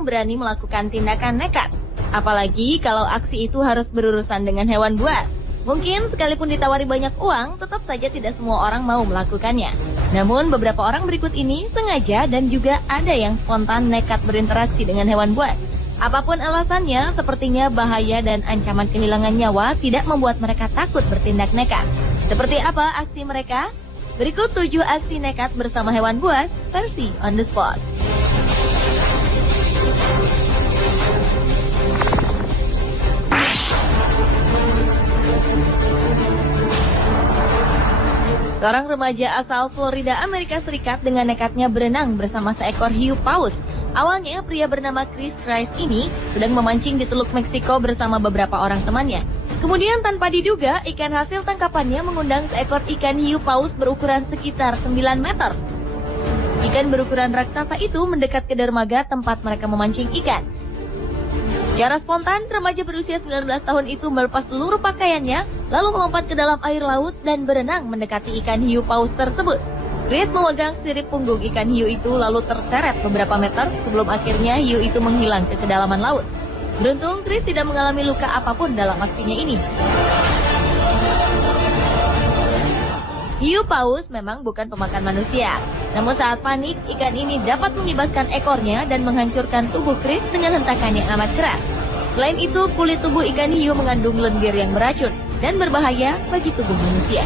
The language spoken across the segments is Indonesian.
orang berani melakukan tindakan nekat. Apalagi kalau aksi itu harus berurusan dengan hewan buas. Mungkin sekalipun ditawari banyak uang, tetap saja tidak semua orang mau melakukannya. Namun beberapa orang berikut ini sengaja dan juga ada yang spontan nekat berinteraksi dengan hewan buas. Apapun alasannya, sepertinya bahaya dan ancaman kehilangan nyawa tidak membuat mereka takut bertindak nekat. Seperti apa aksi mereka? Berikut 7 aksi nekat bersama hewan buas versi on the spot. Seorang remaja asal Florida, Amerika Serikat dengan nekatnya berenang bersama seekor hiu paus. Awalnya, pria bernama Chris Christ ini sedang memancing di Teluk Meksiko bersama beberapa orang temannya. Kemudian tanpa diduga, ikan hasil tangkapannya mengundang seekor ikan hiu paus berukuran sekitar 9 meter. Ikan berukuran raksasa itu mendekat ke dermaga tempat mereka memancing ikan. Secara spontan, remaja berusia 19 tahun itu melepas seluruh pakaiannya, lalu melompat ke dalam air laut dan berenang mendekati ikan hiu paus tersebut. Chris memegang sirip punggung ikan hiu itu lalu terseret beberapa meter sebelum akhirnya hiu itu menghilang ke kedalaman laut. Beruntung, Chris tidak mengalami luka apapun dalam aksinya ini. Hiu paus memang bukan pemakan manusia. Namun saat panik, ikan ini dapat mengibaskan ekornya dan menghancurkan tubuh Chris dengan hentakan yang amat keras. Selain itu, kulit tubuh ikan hiu mengandung lendir yang beracun dan berbahaya bagi tubuh manusia.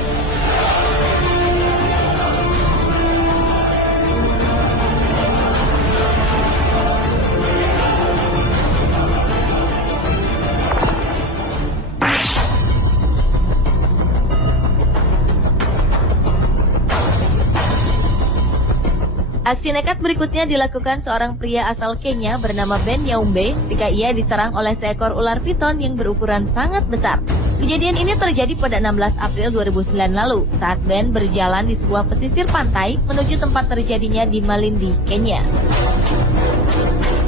Aksi nekat berikutnya dilakukan seorang pria asal Kenya bernama Ben Nyaumbe ketika ia diserang oleh seekor ular piton yang berukuran sangat besar. Kejadian ini terjadi pada 16 April 2009 lalu saat Ben berjalan di sebuah pesisir pantai menuju tempat terjadinya di Malindi, Kenya.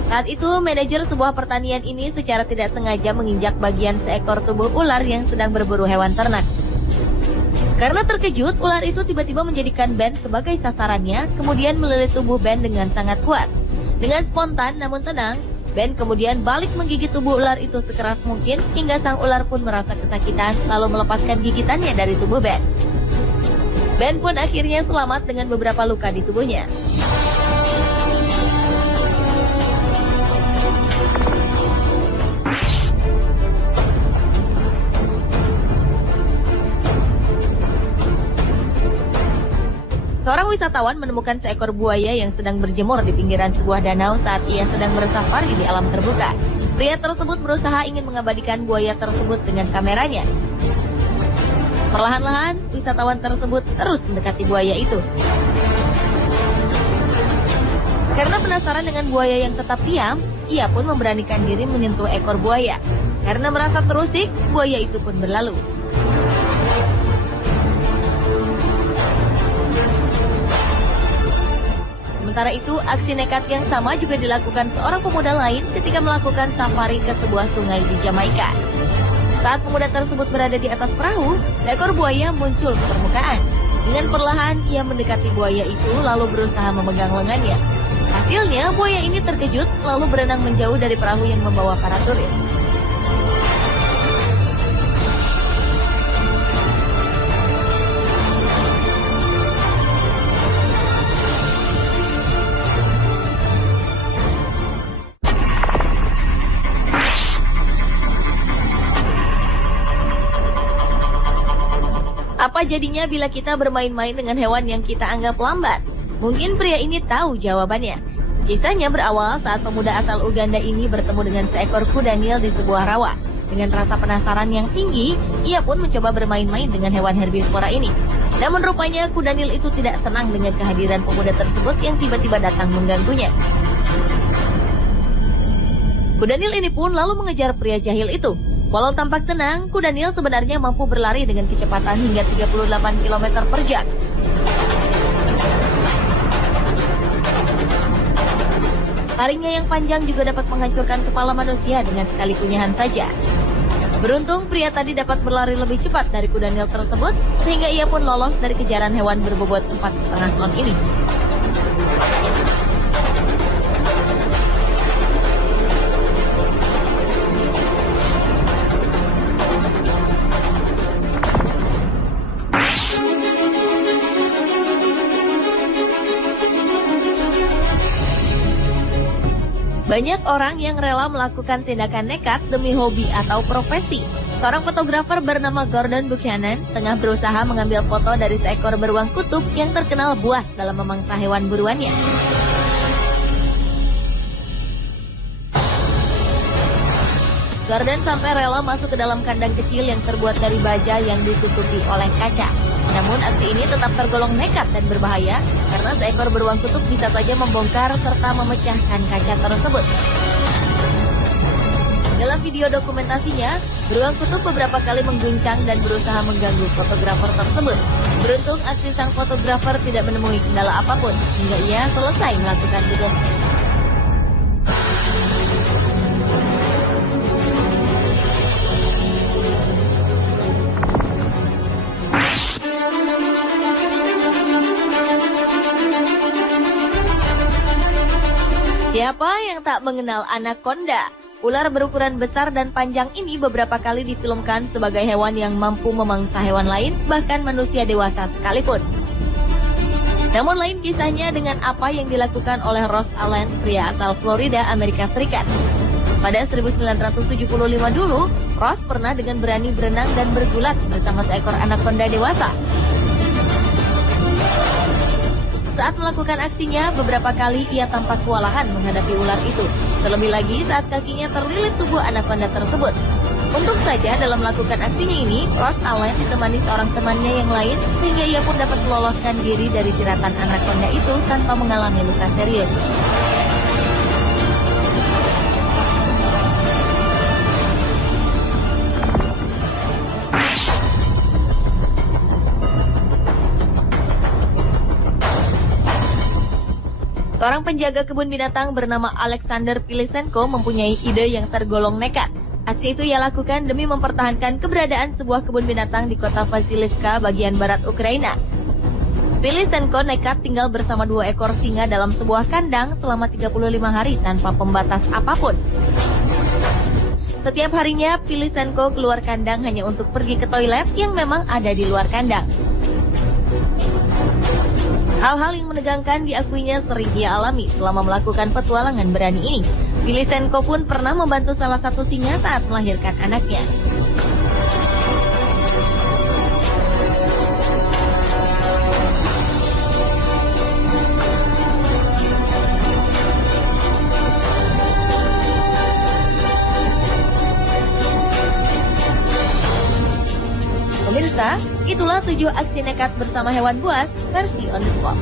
Saat itu, manajer sebuah pertanian ini secara tidak sengaja menginjak bagian seekor tubuh ular yang sedang berburu hewan ternak. Karena terkejut, ular itu tiba-tiba menjadikan Ben sebagai sasarannya, kemudian melilit tubuh Ben dengan sangat kuat. Dengan spontan namun tenang, Ben kemudian balik menggigit tubuh ular itu sekeras mungkin hingga sang ular pun merasa kesakitan lalu melepaskan gigitannya dari tubuh Ben. Ben pun akhirnya selamat dengan beberapa luka di tubuhnya. Seorang wisatawan menemukan seekor buaya yang sedang berjemur di pinggiran sebuah danau saat ia sedang bersafari di alam terbuka. Pria tersebut berusaha ingin mengabadikan buaya tersebut dengan kameranya. Perlahan-lahan, wisatawan tersebut terus mendekati buaya itu. Karena penasaran dengan buaya yang tetap diam, ia pun memberanikan diri menyentuh ekor buaya. Karena merasa terusik, buaya itu pun berlalu. Sementara itu, aksi nekat yang sama juga dilakukan seorang pemuda lain ketika melakukan safari ke sebuah sungai di Jamaika. Saat pemuda tersebut berada di atas perahu, seekor buaya muncul ke permukaan. Dengan perlahan, ia mendekati buaya itu lalu berusaha memegang lengannya. Hasilnya, buaya ini terkejut lalu berenang menjauh dari perahu yang membawa para turis. Apa jadinya bila kita bermain-main dengan hewan yang kita anggap lambat? Mungkin pria ini tahu jawabannya. Kisahnya berawal saat pemuda asal Uganda ini bertemu dengan seekor kuda Nil di sebuah rawa. Dengan rasa penasaran yang tinggi, ia pun mencoba bermain-main dengan hewan herbivora ini. Namun rupanya kuda Nil itu tidak senang dengan kehadiran pemuda tersebut yang tiba-tiba datang mengganggunya. Kuda Nil ini pun lalu mengejar pria jahil itu. Walau tampak tenang, kuda Nil sebenarnya mampu berlari dengan kecepatan hingga 38 km per jam. Taringnya yang panjang juga dapat menghancurkan kepala manusia dengan sekali kunyahan saja. Beruntung pria tadi dapat berlari lebih cepat dari kuda Nil tersebut, sehingga ia pun lolos dari kejaran hewan berbobot 4,5 ton ini. Banyak orang yang rela melakukan tindakan nekat demi hobi atau profesi. Seorang fotografer bernama Gordon Buchanan tengah berusaha mengambil foto dari seekor beruang kutub yang terkenal buas dalam memangsa hewan buruannya. Gordon sampai rela masuk ke dalam kandang kecil yang terbuat dari baja yang ditutupi oleh kaca. Namun aksi ini tetap tergolong nekat dan berbahaya karena seekor beruang kutub bisa saja membongkar serta memecahkan kaca tersebut. Dalam video dokumentasinya, beruang kutub beberapa kali mengguncang dan berusaha mengganggu fotografer tersebut. Beruntung aksi sang fotografer tidak menemui kendala apapun hingga ia selesai melakukan tugasnya. Siapa yang tak mengenal anaconda? Ular berukuran besar dan panjang ini beberapa kali difilmkan sebagai hewan yang mampu memangsa hewan lain, bahkan manusia dewasa sekalipun. Namun lain kisahnya dengan apa yang dilakukan oleh Ross Allen, pria asal Florida, Amerika Serikat. Pada 1975 dulu, Ross pernah dengan berani berenang dan bergulat bersama seekor anaconda dewasa. Saat melakukan aksinya, beberapa kali ia tampak kewalahan menghadapi ular itu. Terlebih lagi saat kakinya terlilit tubuh anaconda tersebut. Untung saja dalam melakukan aksinya ini, Ross Allen ditemani seorang temannya yang lain, sehingga ia pun dapat meloloskan diri dari jeratan anaconda itu tanpa mengalami luka serius. Seorang penjaga kebun binatang bernama Alexander Pilisenko mempunyai ide yang tergolong nekat. Aksi itu ia lakukan demi mempertahankan keberadaan sebuah kebun binatang di kota Vasilivka, bagian barat Ukraina. Pilisenko nekat tinggal bersama 2 ekor singa dalam sebuah kandang selama 35 hari tanpa pembatas apapun. Setiap harinya, Pilisenko keluar kandang hanya untuk pergi ke toilet yang memang ada di luar kandang. Hal-hal yang menegangkan diakuinya sering ia alami selama melakukan petualangan berani ini. Pilisenko pun pernah membantu salah satu singa saat melahirkan anaknya. Pemirsa, itulah 7 aksi nekat bersama hewan buas versi On The Spot.